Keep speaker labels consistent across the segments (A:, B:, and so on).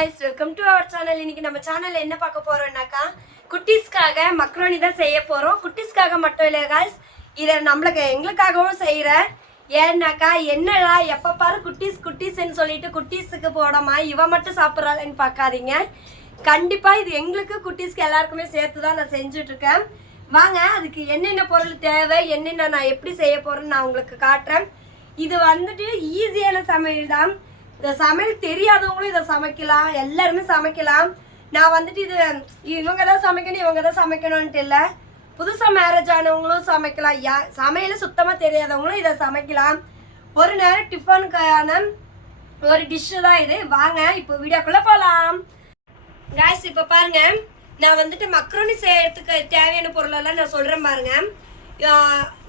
A: guys welcome to our channel இன்னைக்கு நம்ம சேனல்ல என்ன பார்க்க போறோம்னாக்கா குட்டீஸ்க்காக மக்ரோனி தான் செய்ய போறோம். குட்டீஸ்க்காக மட்டும் இல்லை காய்ஸ் இதை நம்மளுக்கு எங்களுக்காகவும் செய்கிறேன் ஏன்னாக்கா என்னடா எப்போ பாரு குட்டீஸ் குட்டீஸ்ன்னு சொல்லிட்டு குட்டீஸுக்கு போடாமா இவ மட்டும் சாப்பிட்றாளேன்னு பார்க்காதீங்க. கண்டிப்பாக இது எங்களுக்கு குட்டீஸ்க்கு எல்லாருக்குமே சேர்த்து தான் நான் செஞ்சுட்ருக்கேன் வாங்க அதுக்கு என்னென்ன பொருள் தேவை என்னென்ன நான் எப்படி செய்ய போகிறேன்னு நான் உங்களுக்கு காட்டுறேன். இது வந்துட்டு ஈஸியான சமையல் தான். இந்த சமையல் தெரியாதவங்களும் இதை சமைக்கலாம் எல்லாருமே சமைக்கலாம். நான் வந்துட்டு இது இவங்க தான் சமைக்கணும் இவங்க தான் சமைக்கணும்ன்ட்டு இல்லை. புதுசாக மேரேஜ் ஆனவங்களும் சமைக்கலாம். யா சமையல் சுத்தமாக தெரியாதவங்களும் இதை சமைக்கலாம். ஒரு நேரம் டிஃபனுக்கான ஒரு டிஷ்ஷு தான் இது. வாங்க இப்போ வீடியோக்குள்ளே போகலாம் காய்ஸ் இப்போ பாருங்க. நான் வந்துட்டு மக்ரோனி செய்யறதுக்கு தேவையான பொருளெல்லாம் நான் சொல்கிறேன் பாருங்க.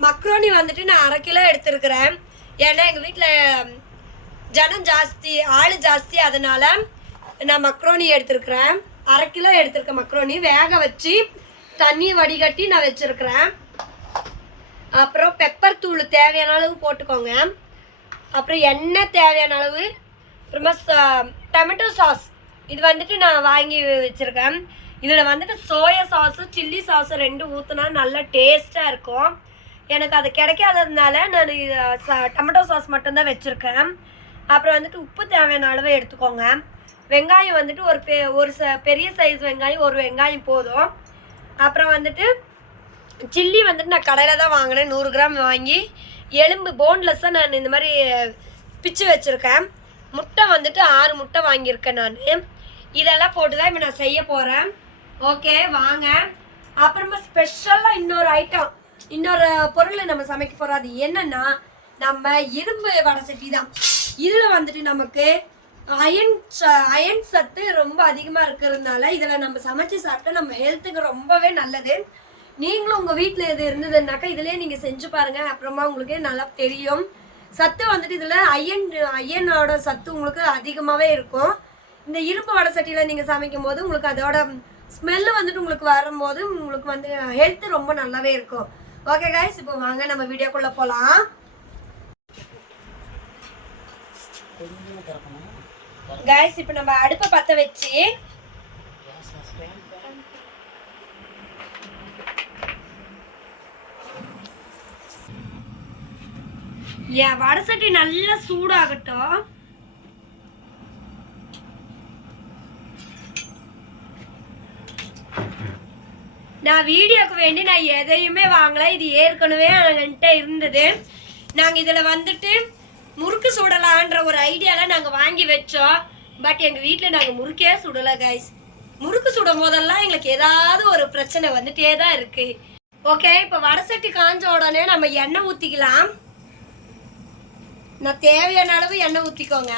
A: மக்ரோனி வந்துட்டு நான் அரை கிலோ எடுத்திருக்கிறேன். ஏன்னா எங்கள் வீட்டில் ஜனம் ஜாஸ்தி ஆள் ஜாஸ்தி அதனால் நான் மக்ரோனி எடுத்துருக்குறேன். அரை கிலோ எடுத்திருக்கேன் மக்ரோனி. வேக வச்சு தண்ணி வடிகட்டி நான் வச்சுருக்குறேன். அப்புறம் பெப்பர் தூள் தேவையான அளவு போட்டுக்கோங்க. அப்புறம் எண்ணெய் தேவையான அளவு. அப்புறமா டொமேட்டோ சாஸ் இது வந்துட்டு நான் வாங்கி வச்சுருக்கேன். இதில் வந்துட்டு சோயா சாஸு சில்லி சாஸு ரெண்டும் ஊற்றுனா நல்லா டேஸ்ட்டாக இருக்கும். எனக்கு அது கிடைக்காததுனால நான் டொமேட்டோ சாஸ் மட்டும்தான் வச்சுருக்கேன். அப்புறம் வந்துட்டு உப்பு தேவையான அளவு எடுத்துக்கோங்க. வெங்காயம் வந்துட்டு ஒரு பெ ஒரு ச பெரிய சைஸ் வெங்காயம் ஒரு வெங்காயம் போதும். அப்புறம் வந்துட்டு சில்லி வந்துட்டு நான் கடையில் தான் வாங்கினேன். நூறு கிராம் வாங்கி எலும்பு போன்லெஸ்ஸாக நான் இந்த மாதிரி பிச்சு வச்சுருக்கேன். முட்டை வந்துட்டு ஆறு முட்டை வாங்கியிருக்கேன் நான். இதெல்லாம் போட்டு தான் இப்போ நான் செய்ய போகிறேன் ஓகே வாங்க. அப்புறமா ஸ்பெஷலாக இன்னொரு ஐட்டம் இன்னொரு பொருளை நம்ம சமைக்க போகிறோம் அது என்னன்னா நம்ம இரும்பு வடை சட்டி தான் இதில் வந்துட்டு நமக்கு அயன் அயன் சத்து ரொம்ப அதிகமாக இருக்கிறதுனால இதில் நம்ம சமைச்சு சாப்பிட்டா நம்ம ஹெல்த்துக்கு ரொம்பவே நல்லது. நீங்களும் உங்கள் வீட்டில் இது இருந்ததுன்னாக்கா இதிலே நீங்கள் செஞ்சு பாருங்கள் அப்புறமா உங்களுக்கு நல்லா தெரியும். சத்து வந்துட்டு இதில் அயன் அயனோட சத்து உங்களுக்கு அதிகமாகவே இருக்கும். இந்த இரும்பு வடை சட்டியில் நீங்கள் சமைக்கும் போது உங்களுக்கு அதோட ஸ்மெல்லு வந்துட்டு உங்களுக்கு வரும்போது உங்களுக்கு வந்து ஹெல்த் ரொம்ப நல்லாவே இருக்கும். ஓகே கைஸ் இப்போ வாங்க நம்ம வீடியோக்குள்ளே போகலாம் கைஸ் இப்போ நம்ம அடுப்பை பற்ற வச்சு என் வடை சட்டி நல்லா சூடாகட்டும். நான் வீடியோக்கு வேண்டி நான் எதையுமே வாங்கல இது ஏற்கனவே என்கிட்ட இருந்தது. நாங்கள் இதில் வந்துட்டு முறுக்கு சுடலான்ற ஒரு ஐடியாவில் நாங்கள் வாங்கி வச்சோம். பட் எங்கள் வீட்டில் நாங்கள் முறுக்கே சுடலை கைஸ் முறுக்கு சுடும் போதெல்லாம் எங்களுக்கு ஏதாவது ஒரு பிரச்சனை வந்துட்டே தான் இருக்கு. ஓகே இப்போ வடசட்டி காஞ்ச உடனே நம்ம எண்ணெய் ஊற்றிக்கலாம் நான் தேவையான அளவு எண்ணெய் ஊற்றிக்கோங்க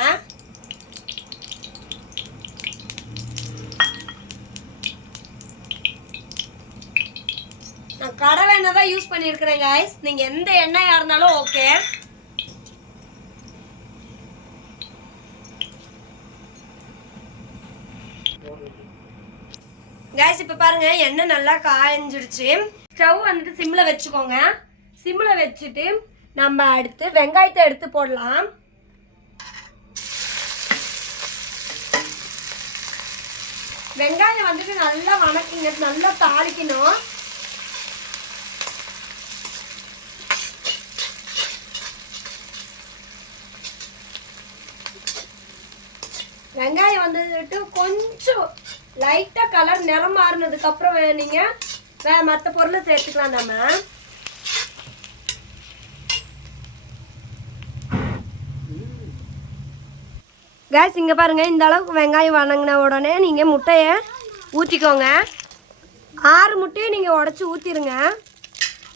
A: நான் கடலை எண்ணெய் தான் யூஸ் பண்ணியிருக்கிறேன் கைஸ் நீங்கள் எந்த எண்ணெயாக இருந்தாலும் ஓகே கேஸ் இப்போ பாருங்க எண்ணெய் நல்லா காய்ஞ்சிருச்சு ஸ்டவ் வந்துட்டு சிம்மில் வச்சுக்கோங்க. சிம்மில் வச்சுட்டு நம்ம அடுத்து வெங்காயத்தை எடுத்து போடலாம். வெங்காயம் வந்துட்டு நல்லா வணக்கிங்க நல்லா தாளிக்கணும். வெங்காயம் வந்துட்டு கொஞ்சம் லைட்டாக கலர் நிறம் மாறினதுக்கப்புறம் நீங்கள் நீங்க வே மற்ற பொருளை சேர்த்துக்கலாம் நம்ம கேஸ் இங்கே பாருங்கள் இந்த அளவுக்கு வெங்காயம் வணங்கின உடனே நீங்கள் முட்டையை ஊற்றிக்கோங்க ஆறு முட்டையை நீங்கள் உடச்சி ஊற்றிருங்க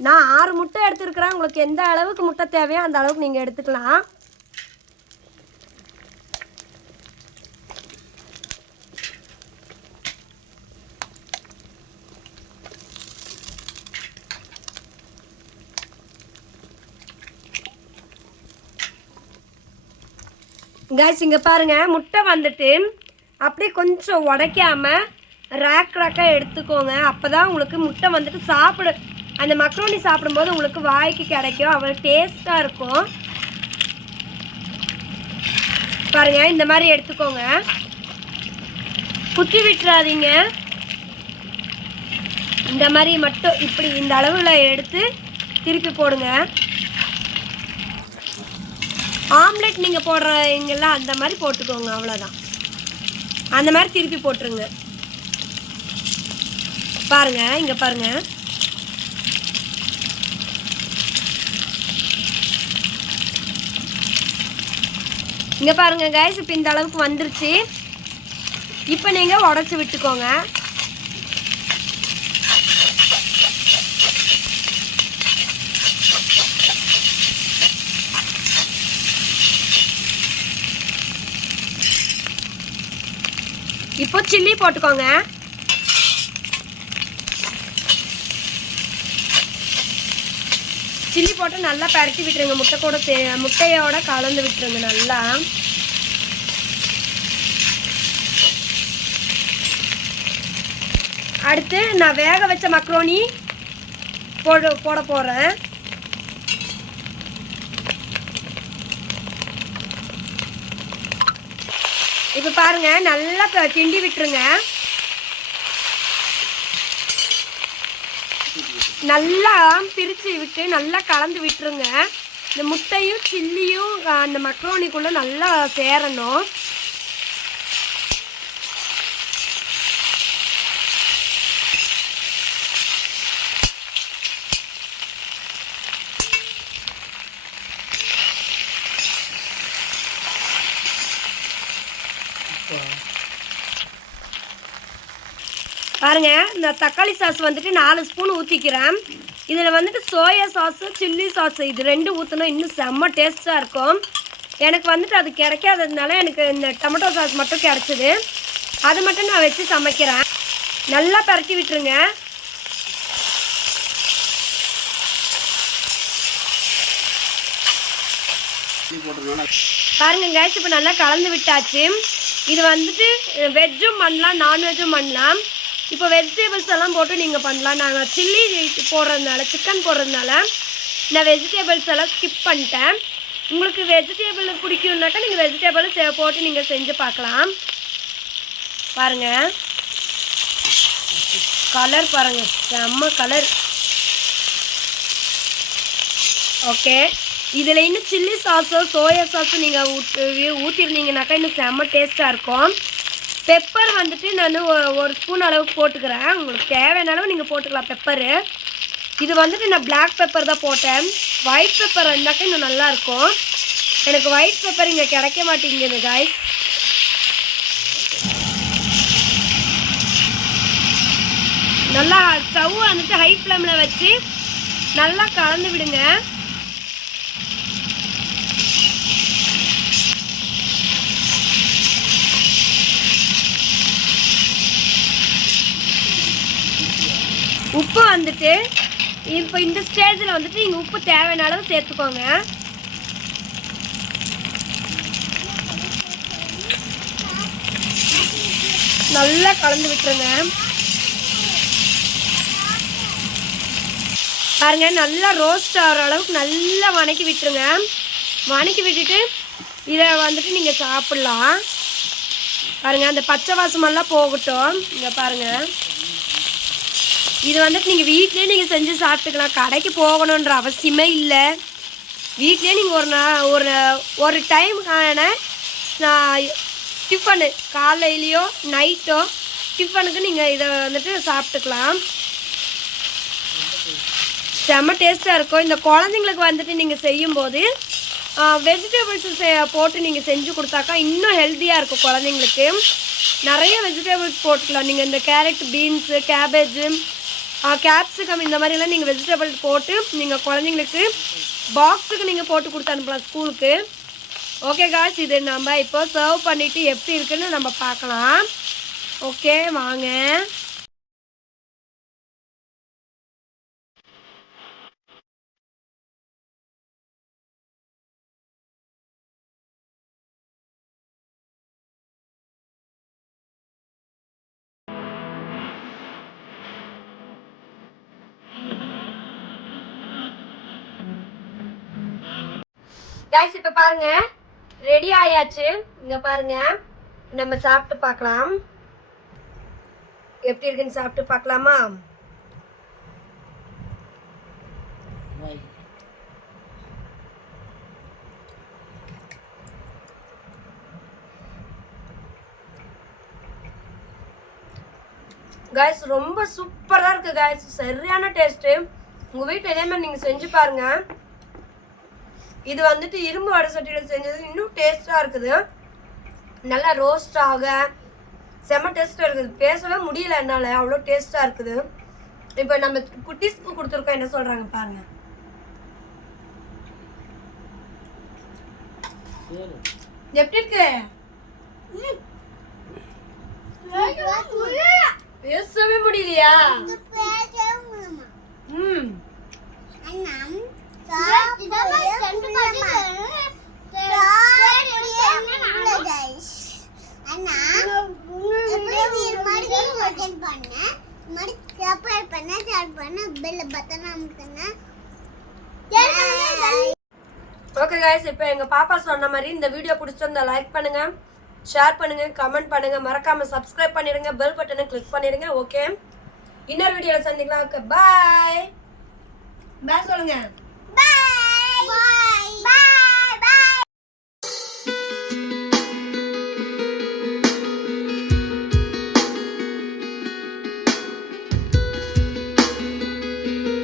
A: நான் ஆறு முட்டை எடுத்துருக்குறேன். உங்களுக்கு எந்த அளவுக்கு முட்டை தேவையோ அந்த அளவுக்கு நீங்கள் எடுத்துக்கலாம். கைஸ் இங்கே பாருங்கள் முட்டை வந்துட்டு அப்படியே கொஞ்சம் உடைக்காம ரேக் ரேக்காக எடுத்துக்கோங்க. அப்போ தான் உங்களுக்கு முட்டை வந்துட்டு சாப்பிட அந்த மக்ரோனி சாப்பிடும்போது உங்களுக்கு வாய்க்கு கிடைக்கும். அவ்வளோ டேஸ்ட்டாக இருக்கும். பாருங்க இந்த மாதிரி எடுத்துக்கோங்க. குத்தி விட்டுறாதீங்க. இந்த மாதிரி மட்டும் இப்படி இந்த அளவில் எடுத்து திருப்பி போடுங்க. ஆம்லெட் நீங்கள் போடுறீங்கெல்லாம் அந்த மாதிரி போட்டுக்கோங்க அவ்வளோதான் அந்த மாதிரி திருப்பி போட்டுருங்க. பாருங்க இங்கே பாருங்கள் இங்கே பாருங்கள் கைஸ் இப்போ இந்த அளவுக்கு வந்துருச்சு. இப்போ நீங்கள் உடச்சி விட்டுக்கோங்க. இப்போ சில்லி போட்டுக்கோங்க. சில்லி போட்டு நல்லா பரட்டி விட்டுருங்க. முட்டை கூட தே முட்டையோட கலந்து விட்டுருங்க நல்லா. அடுத்து நான் வேக வச்ச மக்ரோனி போட போட போகிறேன் இப்போ பாருங்க நல்லா திண்டி கிண்டி விட்டுருங்க. நல்லா பிரித்து விட்டு நல்லா கலந்து விட்டுருங்க. இந்த முட்டையும் சில்லியும் அந்த மக்ரோனிக்குள்ளே நல்லா சேரணும். பாருங்க இந்த தக்காளி சாஸ் வந்துட்டு நாலு ஸ்பூன் ஊற்றிக்கிறேன் இதில் வந்துட்டு சோயா சாஸு சில்லி சாஸ் இது ரெண்டு ஊற்றினா இன்னும் செம்ம டேஸ்ட்டாக இருக்கும். எனக்கு வந்துட்டு அது கிடைக்காததுனால எனக்கு இந்த டொமேட்டோ சாஸ் மட்டும் கிடச்சிது. அது மட்டும் நான் வச்சு சமைக்கிறேன். நல்லா பரட்டி விட்டுருங்க. பாருங்க கேஸ் இப்போ நல்லா கலந்து விட்டாச்சு. இது வந்துட்டு வெஜ்ஜும் பண்ணலாம் நான்வெஜ்ஜும் பண்ணலாம். இப்போ வெஜிடபிள்ஸ் எல்லாம் போட்டு நீங்கள் பண்ணலாம். நான் சில்லி போடுறதுனால சிக்கன் போடுறதுனால நான் வெஜிடபிள்ஸ் எல்லாம் ஸ்கிப் பண்ணிட்டேன். உங்களுக்கு வெஜிடபிள் பிடிக்கும்னாக்கா நீங்கள் வெஜிடபிள் போட்டு நீங்கள் செஞ்சு பார்க்கலாம். பாருங்க. கலர் பாருங்கள் செம்ம கலர் ஓகே இதில் இன்னும் சில்லி சாஸோ சோயா சாஸோ நீங்கள் ஊற்றி ஊற்றிருந்தீங்கனாக்கா இன்னும் செம்ம டேஸ்ட்டாக இருக்கும். பெப்பர் வந்துட்டு நான் ஒரு ஸ்பூன் அளவுக்கு போட்டுக்கிறேன். உங்களுக்கு தேவையான அளவு நீங்கள் போட்டுக்கலாம் பெப்பரு. இது வந்துட்டு நான் பிளாக் பெப்பர் தான் போட்டேன். ஒயிட் பெப்பர் இருந்தாக்கா இன்னும் நல்லாயிருக்கும் எனக்கு ஒயிட் பெப்பர் இங்கே கிடைக்க மாட்டேங்குது காய்ஸ் நல்லா ஸ்டவ் வந்துட்டு ஹை ஃப்ளேமில் வச்சு நல்லா கலந்து விடுங்க. உப்பு வந்துட்டு இப்போ இந்த ஸ்டேஜில் வந்துட்டு நீங்கள் உப்பு தேவையான அளவு சேர்த்துக்கோங்க. நல்லா கலந்து விட்டுருங்க. பாருங்க நல்லா ரோஸ்ட் ஆகிற அளவுக்கு நல்லா வணக்கி விட்டுருங்க. வணக்கி விட்டுட்டு இதை வந்துட்டு நீங்கள் சாப்பிட்லாம். பாருங்க அந்த பச்சை வாசமெல்லாம் போகட்டும். இங்கே பாருங்கள் இது வந்துட்டு நீங்கள் வீட்லேயே நீங்கள் செஞ்சு சாப்பிட்டுக்கலாம். கடைக்கு போகணுன்ற அவசியமே இல்லை. வீட்லேயே நீங்கள் ஒரு நா ஒரு ஒரு டைமுக்கான டிஃபனு காலையிலையோ நைட்டோ டிஃபனுக்கு நீங்கள் இதை வந்துட்டு சாப்பிட்டுக்கலாம். செம்ம டேஸ்ட்டாக இருக்கும். இந்த குழந்தைங்களுக்கு வந்துட்டு நீங்கள் செய்யும்போது வெஜிடபிள்ஸ் போட்டு நீங்கள் செஞ்சு கொடுத்தாக்கா இன்னும் ஹெல்த்தியாக இருக்கும் குழந்தைங்களுக்கு. நிறைய வெஜிடபிள்ஸ் போட்டுக்கலாம். நீங்கள் இந்த கேரட் பீன்ஸு கேபேஜு கேப்சிகம் இந்த மாதிரிலாம் நீங்கள் வெஜிடபிள் போட்டு நீங்கள் குழந்தைங்களுக்கு பாக்ஸுக்கு நீங்கள் போட்டு கொடுத்து அனுப்பலாம் ஸ்கூலுக்கு ஓகே காய்ஸ் இது நம்ம இப்போ சர்வ் பண்ணிவிட்டு எப்படி இருக்குன்னு நம்ம பார்க்கலாம். ஓகே வாங்க. காய்ஸ் இப்போ பாருங்க. ரெடி ஆயாச்சு? இங்க பாருங்க. நம்ம சாப்பிட்டு பார்க்கலாம். எப்படி இருக்குன்னு சாப்பிட்டு பார்க்கலாமா? காய்ஸ் ரொம்ப சூப்பராக இருக்கு காய்ஸ் சரியான டேஸ்ட்டு உங்கள் வீட்டில் இதே மாதிரி நீங்கள் செஞ்சு பாருங்க. இது வந்துட்டு இரும்பு வடை சட்டியில் செஞ்சது. இன்னும் டேஸ்ட்டாக இருக்குது. நல்லா ரோஸ்ட் ஆக செம டேஸ்ட்டாக இருக்குது. பேசவே முடியல என்னால். அவ்வளோ டேஸ்ட்டாக இருக்குது. இப்போ நம்ம குட்டீஸ்க்கு கொடுத்துருக்கோம். என்ன சொல்கிறாங்க பாருங்க. எப்படி இருக்கு? பேசவே முடியலையா? ம். பாப்பா சொன்ன மாதிரி இந்த வீடியோ பிடிச்சிருந்தா லைக் பண்ணுங்க ஷேர் பண்ணுங்க கமெண்ட் பண்ணுங்க. மறக்காம சப்ஸ்கிரைப் பண்ணிடுங்க பெல் பட்டனை கிளிக் பண்ணிடுங்க ஓகே இன்னொரு வீடியோவில் சந்திக்கலாம். ஓகே பாய் பாய்
B: சொல்லுங்கள்